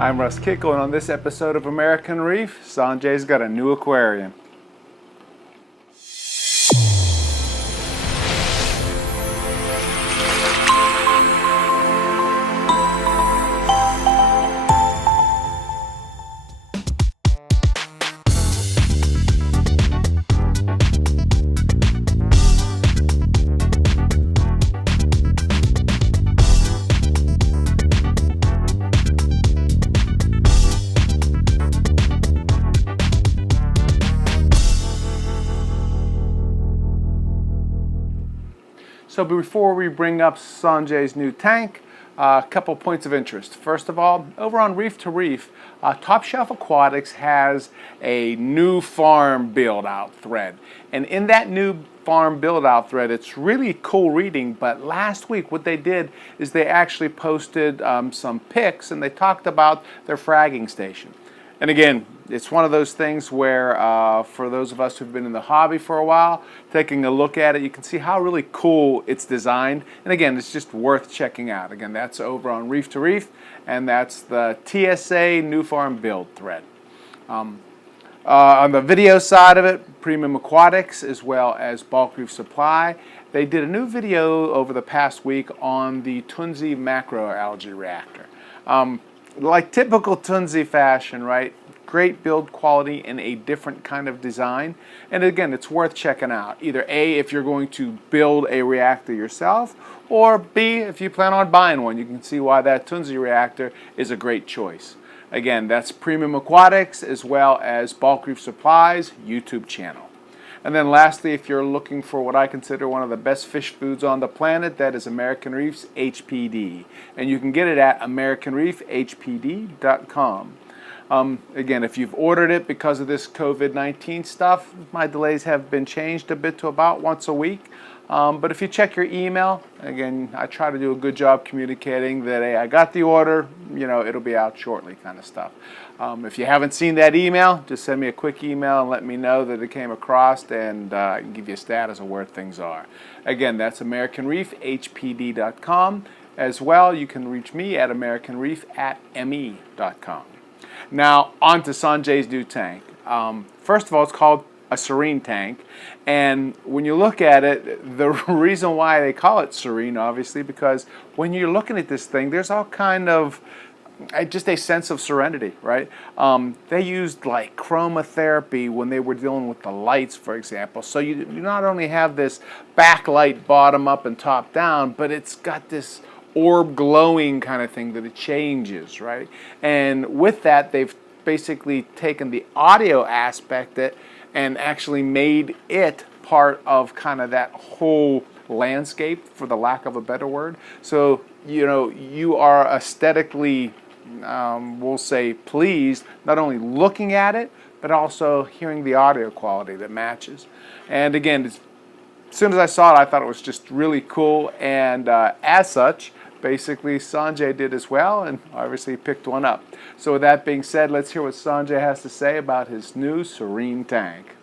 I'm Russ Kickle, and on this episode of American Reef, Sanjay's got a new aquarium. So before we bring up Sanjay's new tank, a couple points of interest. First of all, over on Reef to Reef, Top Shelf Aquatics has a new farm build-out thread. And in that new farm build-out thread, it's really cool reading, but last week what they did is they actually posted some pics and they talked about their fragging station. And again, it's one of those things where for those of us who've been in the hobby for a while, taking a look at it, you can see how really cool it's designed. And again, it's just worth checking out. Again, that's over on Reef to Reef, and that's the TSA New Farm Build thread. On the video side of it, Premium Aquatics as well as Bulk Reef Supply, they did a new video over the past week on the Tunzi macroalgae reactor. Like typical Tunzi fashion, right? Great build quality and a different kind of design. And again, it's worth checking out. Either A, if you're going to build a reactor yourself, or B, if you plan on buying one. You can see why that Tunzi reactor is a great choice. Again, that's Premium Aquatics as well as Bulk Reef Supplies YouTube channel. And then lastly, if you're looking for what I consider one of the best fish foods on the planet, that is American Reef's HPD. And you can get it at AmericanreefHPD.com. Again, if you've ordered it because of this COVID-19 stuff, my delays have been changed a bit to about once a week. But if you check your email, again, I try to do a good job communicating that, hey, I got the order, you know, it'll be out shortly kind of stuff. If you haven't seen that email, just send me a quick email and let me know that it came across, and I can give you a status of where things are. Again, that's AmericanreefHPD.com. As well, you can reach me at AmericanReef@me.com. Now, on to Sanjay's new tank. First of all, it's called a serene tank, and when you look at it, the reason why they call it serene, obviously, because when you're looking at this thing, there's all kind of just a sense of serenity, right? They used like chromotherapy when they were dealing with the lights, for example. So you not only have this backlight bottom up and top down, but it's got this orb glowing kind of thing that it changes, right? And with that, they've basically taken the audio aspect and actually made it part of kind of that whole landscape, for the lack of a better word. So, you know, you are aesthetically, we'll say, pleased, not only looking at it, but also hearing the audio quality that matches. And again, as soon as I saw it, I thought it was just really cool. And as such, basically, Sanjay did as well, and obviously picked one up. So with that being said, let's hear what Sanjay has to say about his new Serene tank.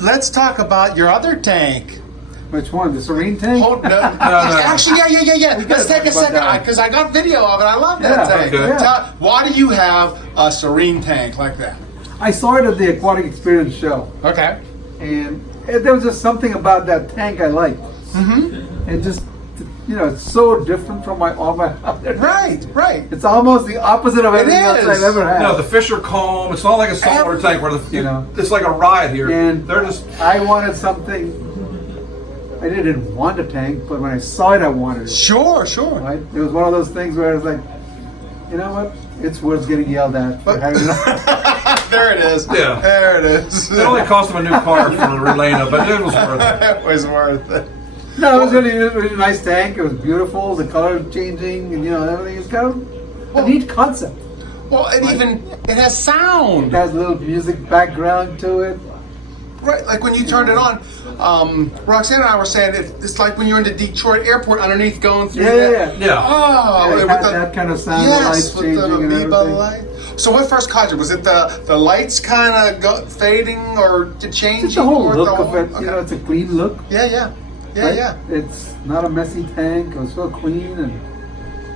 Let's talk about your other tank. Which one? The Serene tank? Oh, no. Actually, yeah. Let's take a second, because I got video of it. I love that tank. Okay. Why do you have a Serene tank like that? I saw it at the Aquatic Experience show. Okay. And there was just something about that tank I liked. Mm-hmm. It just, you know, it's so different from all my other tanks. Right. It's almost the opposite of everything else I've ever had. No, the fish are calm. It's not like a saltwater tank where it's like a ride here. And they're just. I wanted something. I didn't want a tank, but when I saw it, I wanted it. Sure. Right? It was one of those things where I was like, you know what? It's worth getting yelled at for having it. There it is. Yeah. There it is. It only cost them a new car for Relena, but it was worth it. It was worth it. No, it was really nice tank. It was beautiful. The color changing, and you know, everything is kind of a neat concept. Well, it has sound. It has a little music background to it. Right, like when you turned it on, Roxanne and I were saying it's like when you're in the Detroit airport underneath going through that. Yeah. Oh, Yeah, it had that kind of sound, the lights with changing the and amoeba everything. light. So what first caught you? Was it the lights kind of fading or changing? Just the whole or look of it. okay. You know, it's a clean look. Yeah. Right? It's not a messy tank. It was so clean, and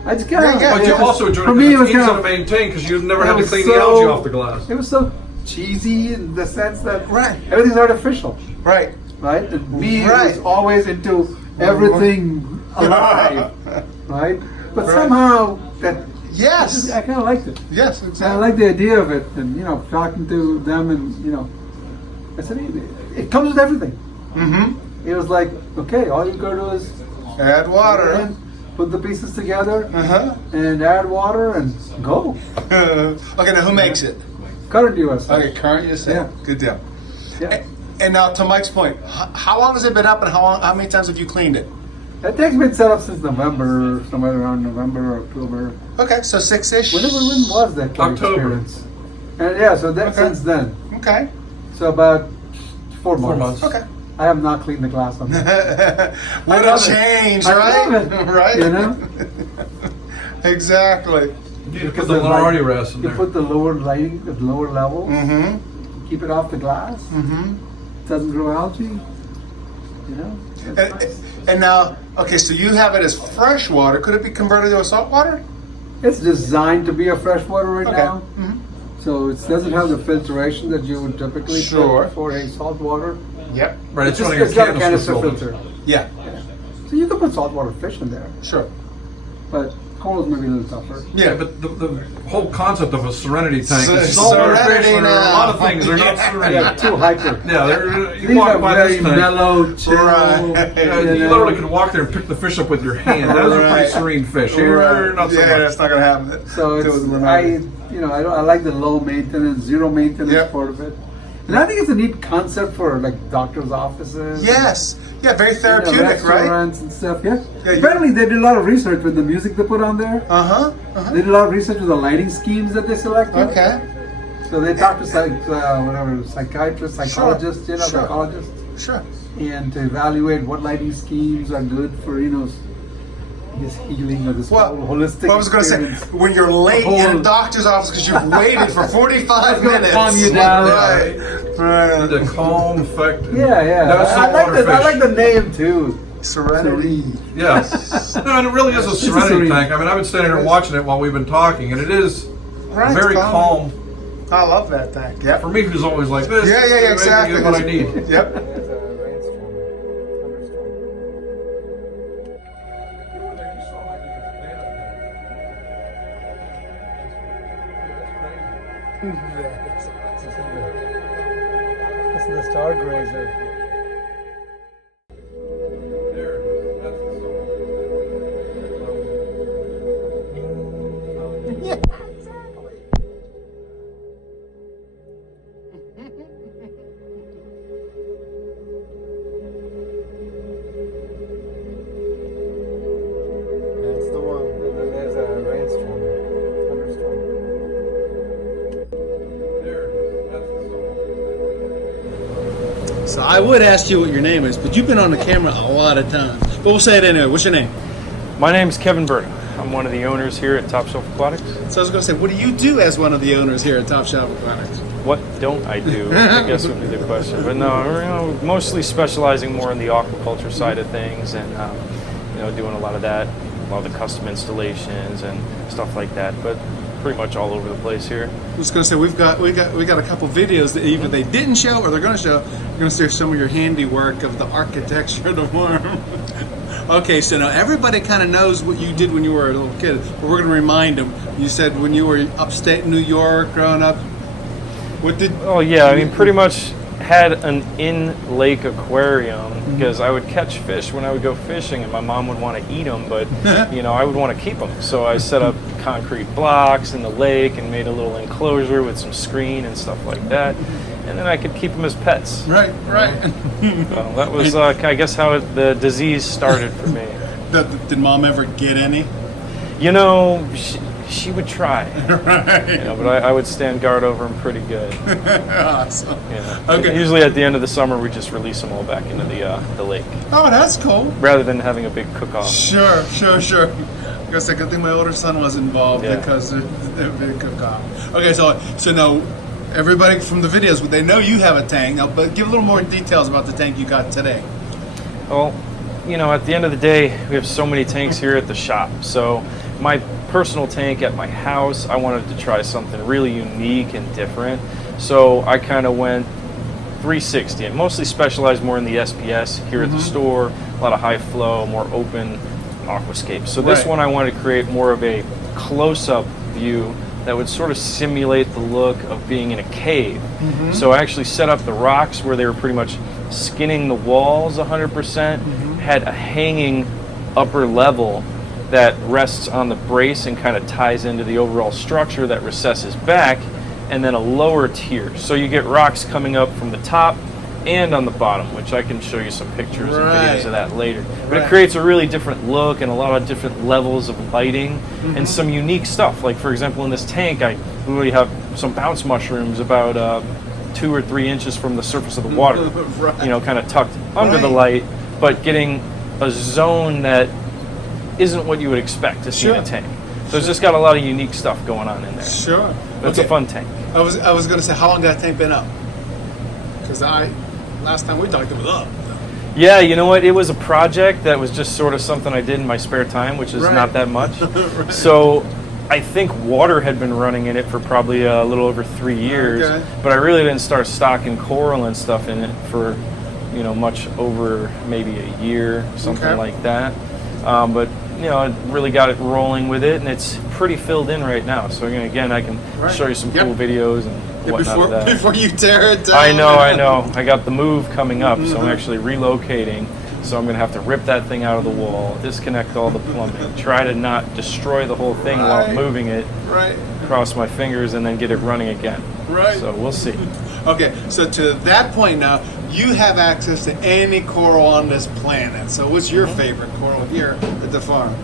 I just got. But you also enjoyed for it me, it because was it's easy kind to of maintain because you never had to was clean the so- algae off the glass. It was so cheesy in the sense that Right. everything's artificial, Right. right? And me Right. was always into everything alive, right? But somehow that Yes. I kind of liked it. Yes, I exactly. like the idea of it, and talking to them, and I said it comes with everything. Mm-hmm. It was like, okay, all you gotta do is Add water. and put the pieces together Uh-huh. and add water and go. Okay, now who makes it? Current USA. Okay, Current USA. Yeah. Good deal. Yeah. And now to Mike's point, how long has it been up and how many times have you cleaned it? That tank's been set up since November, somewhere around November or October. Okay, so 6-ish. When was that kind of October. experience? And yeah, so that Okay. since then. Okay. So about 4 months. months. Okay. I have not cleaned the glass on that. What a love it. change, I right? love it. Right? You know? Exactly. You put Because the the Lenardi light- rest in You there. put the lower lighting at lower level, Mm-hmm. keep it off the glass, Mm-hmm. doesn't grow algae. That's nice. And now, okay, so you have it as fresh water. Could it be converted to a salt water? It's designed to be a freshwater right Okay. now. Mhm. So it doesn't have the filtration that you would typically Sure. put for a salt water. Yep. Right, it's It's, running it's a got a canister canister filter. filter. Yeah. So you can put saltwater fish in there, Sure. but corals may be a little tougher. Yeah, but the whole concept of a Serenity tank is Se- saltwater fish Serenity are a now. lot of things. They're not They're Serenity. too hyper. Yeah, they're, you These walk are by very this tank. mellow, chill. Right. Yeah, you you know. literally could walk there and pick the fish up with your hand. That is a Right. pretty serene fish. Here, not so yeah, much. that's not gonna happen. So it's, I like the low maintenance, zero maintenance Yep. part of it. And I think it's a neat concept for like doctors' offices. Yes. Yeah, very therapeutic, right? Restaurants and stuff, yeah. Yeah, you- Apparently they did a lot of research with the music they put on there. Uh-huh. They did a lot of research with the lighting schemes that they selected. Okay. So they talked to psychiatrists, psychologists, Sure. psychologists, Sure. and to evaluate what lighting schemes are good for, this healing or this Well, holistic I was going to say, experience. when you're late The in whole- a doctor's office because you've waited for 45 It's gonna minutes. calm you down. Right. Right. The calm effect. Yeah. That's I like saltwater I like fish. the name too. Serenity. Yeah. No, and it really is a Serenity serene. tank. I mean, I've been standing here watching it while we've been talking, and it is Right, very it's calm. I love that tank. Yep. For me, who's always like this, Yeah, it exactly. gives me what I need. Yep. This is the star grazer. That's the one. There's a rainstorm, thunderstorm. So I would ask you what your name is, but you've been on the camera a lot of times. But we'll say it anyway. What's your name? My name's Kevin Burton. I'm one of the owners here at Top Shelf Aquatics. So I was going to say, what do you do as one of the owners here at Top Shelf Aquatics? What don't I do? I guess would be the question. But no, mostly specializing more in the aquaculture side of things, and doing a lot of that, a lot of the custom installations and stuff like that. But pretty much all over the place here. I was going to say we got a couple videos that either they didn't show or they're going to show. We're going to see some of your handiwork of the architecture of the farm. Okay, so now everybody kind of knows what you did when you were a little kid, but we're going to remind them. You said when you were upstate New York, growing up. What did? Oh yeah, I mean pretty much had an in-lake aquarium because I would catch fish when I would go fishing, and my mom would want to eat them, but I would want to keep them. So I set up concrete blocks in the lake and made a little enclosure with some screen and stuff like that, and then I could keep them as pets. Right. So that was, I guess, how the disease started for me. Did Mom ever get any? she would try. You know, but I would stand guard over them pretty good. Awesome. Yeah. Okay. Usually at the end of the summer, we just release them all back into the lake, Oh, that's cool. rather than having a big cook-off. Sure. I guess I could think my older son was involved Yeah. because they're big cook-off. Okay, so now everybody from the videos, they know you have a tank now, but give a little more details about the tank you got today. Well, you know, at the end of the day, we have so many tanks here at the shop. So my personal tank at my house, I wanted to try something really unique and different. So I kind of went 360 and mostly specialized more in the SPS here at the store. A lot of high flow, more open aquascapes. So this Right. one I wanted to create more of a close-up view that would sort of simulate the look of being in a cave. So I actually set up the rocks where they were pretty much skinning the walls 100%, had a hanging upper level that rests on the brace and kind of ties into the overall structure that recesses back, and then a lower tier. So you get rocks coming up from the top and on the bottom, which I can show you some pictures and Right. videos of that later. But Right. it creates a really different look and a lot of different levels of lighting and some unique stuff. Like for example, in this tank, I literally have some bounce mushrooms about 2 or 3 inches from the surface of the water, Right. you know, kind of tucked under the Right. light, but getting a zone that isn't what you would expect to see in Sure. a tank. So it's just got a lot of unique stuff going on in there. Sure. But it's a fun tank. I was going to say, how long that tank been up? Because last time we talked, it was up. Yeah, you know what? It was a project that was just sort of something I did in my spare time, which is Right. not that much. So I think water had been running in it for probably a little over 3 years, Okay. but I really didn't start stocking coral and stuff in it for, you know, much over maybe a year, something Okay. like that. But you know, I really got it rolling with it, and it's pretty filled in right now. So again, I can Right. show you some Yep. cool videos and whatnot of that. Before you tear it down. I know. I got the move coming up, so I'm actually relocating. So I'm gonna have to rip that thing out of the wall, disconnect all the plumbing, try to not destroy the whole thing while Right. moving it, Right. cross my fingers, and then get it running again. Right. So we'll see. Okay, so to that point now, you have access to any coral on this planet. So what's your favorite coral here at the farm?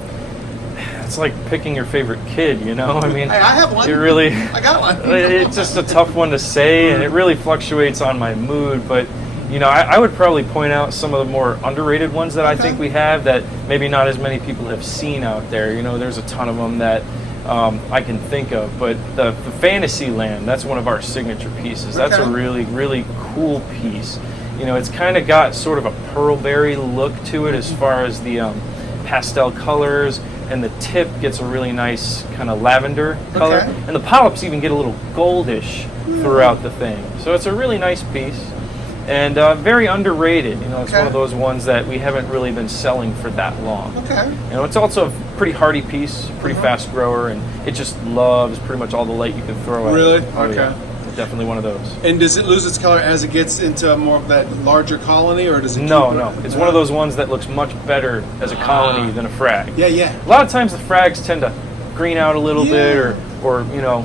It's like picking your favorite kid, you know? I mean, Hey, I have one. it really, I got one. it's just a tough one to say, and it really fluctuates on my mood. But you know, I would probably point out some of the more underrated ones that I think we have that maybe not as many people have seen out there. You know, there's a ton of them that I can think of, but the Fantasy Land, that's one of our signature pieces. That's a Okay. really, really cool piece. You know, it's kind of got sort of a pearlberry look to it as far as the pastel colors, and the tip gets a really nice kind of lavender color, Okay. and the polyps even get a little goldish throughout the thing. So it's a really nice piece, and very underrated. You know, it's Okay. one of those ones that we haven't really been selling for that long. Okay. You know, it's also a pretty hardy piece, pretty fast grower, and it just loves pretty much all the light you can throw at Really? it. Oh, Okay. yeah. Definitely one of those. And does it lose its color as it gets into more of that larger colony, or does it? No, keep- no. It's one of those ones that looks much better as a colony than a frag. Yeah, yeah. A lot of times the frags tend to green out a little bit Yeah. or you know,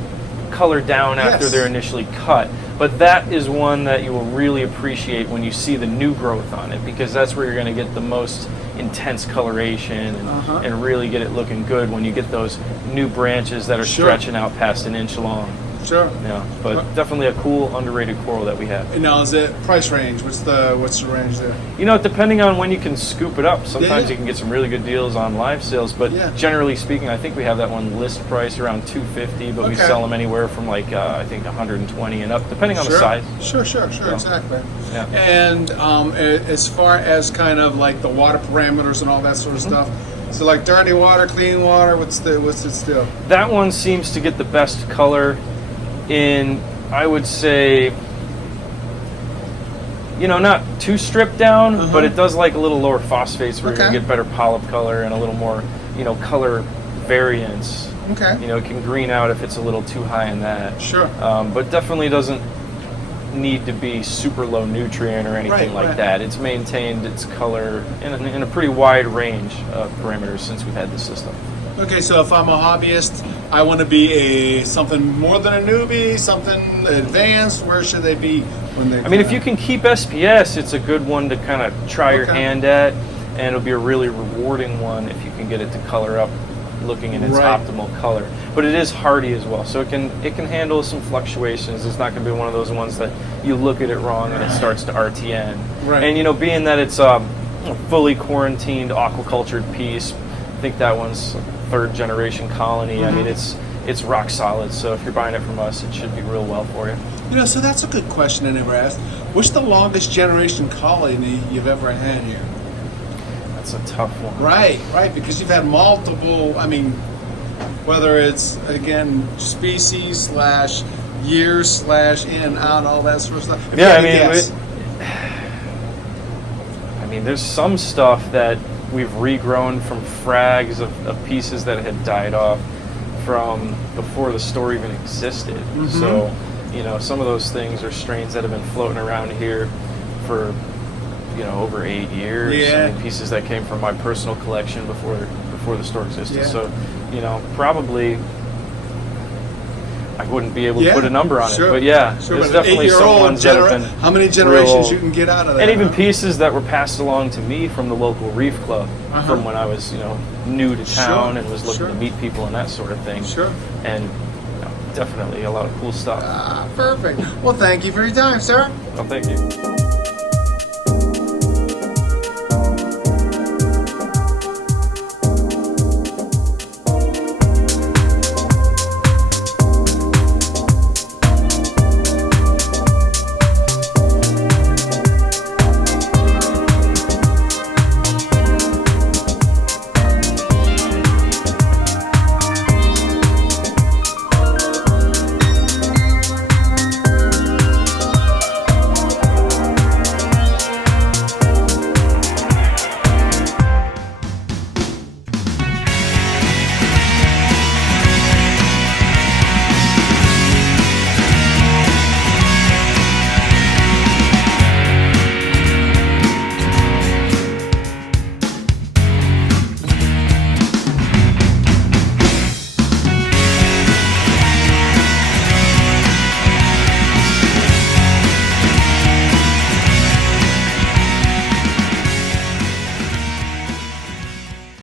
color down after Yes. they're initially cut. But that is one that you will really appreciate when you see the new growth on it, because that's where you're going to get the most intense coloration and really get it looking good when you get those new branches that are Sure. stretching out past an inch long. Sure. Yeah, but definitely a cool underrated coral that we have. And now is it price range? What's the range there? You know, depending on when you can scoop it up, sometimes Yeah. you can get some really good deals on live sales. But Yeah. generally speaking, I think we have that one list price around $250, but we Okay. sell them anywhere from like I think 120 and up, depending on the size. Sure, Yeah. exactly. Yeah. And as far as kind of like the water parameters and all that sort of Mm-hmm. stuff, so like dirty water, clean water, what's it still? That one seems to get the best color in, I would say, you know, not too stripped down, but it does like a little lower phosphates where you're Okay. gonna get better polyp color and a little more, you know, color variance. Okay. You know, it can green out if it's a little too high in that. Sure. But definitely doesn't need to be super low nutrient or anything Right, like right. that. It's maintained its color in a pretty wide range of parameters since we've had the system. Okay, so if I'm a hobbyist, I want to be something more than a newbie, something advanced. Where should they be when they? I mean, if you can keep SPS, it's a good one to kind of try your Okay. hand at, and it'll be a really rewarding one if you can get it to color up looking in its Right. optimal color. But it is hardy as well, so it can handle some fluctuations. It's not going to be one of those ones that you look at it wrong and it starts to RTN. Right. And being that it's a fully quarantined aquacultured piece, I think that one's third generation colony. I mean, it's rock solid. So if you're buying it from us, it should be real well for you. So that's a good question I never asked. What's the longest generation colony you've ever had here? That's a tough one. Right, because you've had multiple, I mean, whether it's, again, species / years / in, out, all that sort of stuff. If you Yeah, had to guess. I mean, there's some stuff that we've regrown from frags of pieces that had died off from before the store even existed. So, some of those things are strains that have been floating around here for, over 8 years. Yeah. I mean, pieces that came from my personal collection before the store existed. Yeah. So, probably I wouldn't be able to put a number on it. But yeah, sure, there's but an definitely some 8-year-old ones that have been how many generations real- you can get out of that? and even huh? pieces that were passed along to me from the local reef club from when I was, new to town and was looking to meet people and that sort of thing. Sure. And definitely a lot of cool stuff. Perfect. Well, thank you for your time, sir. Well, thank you.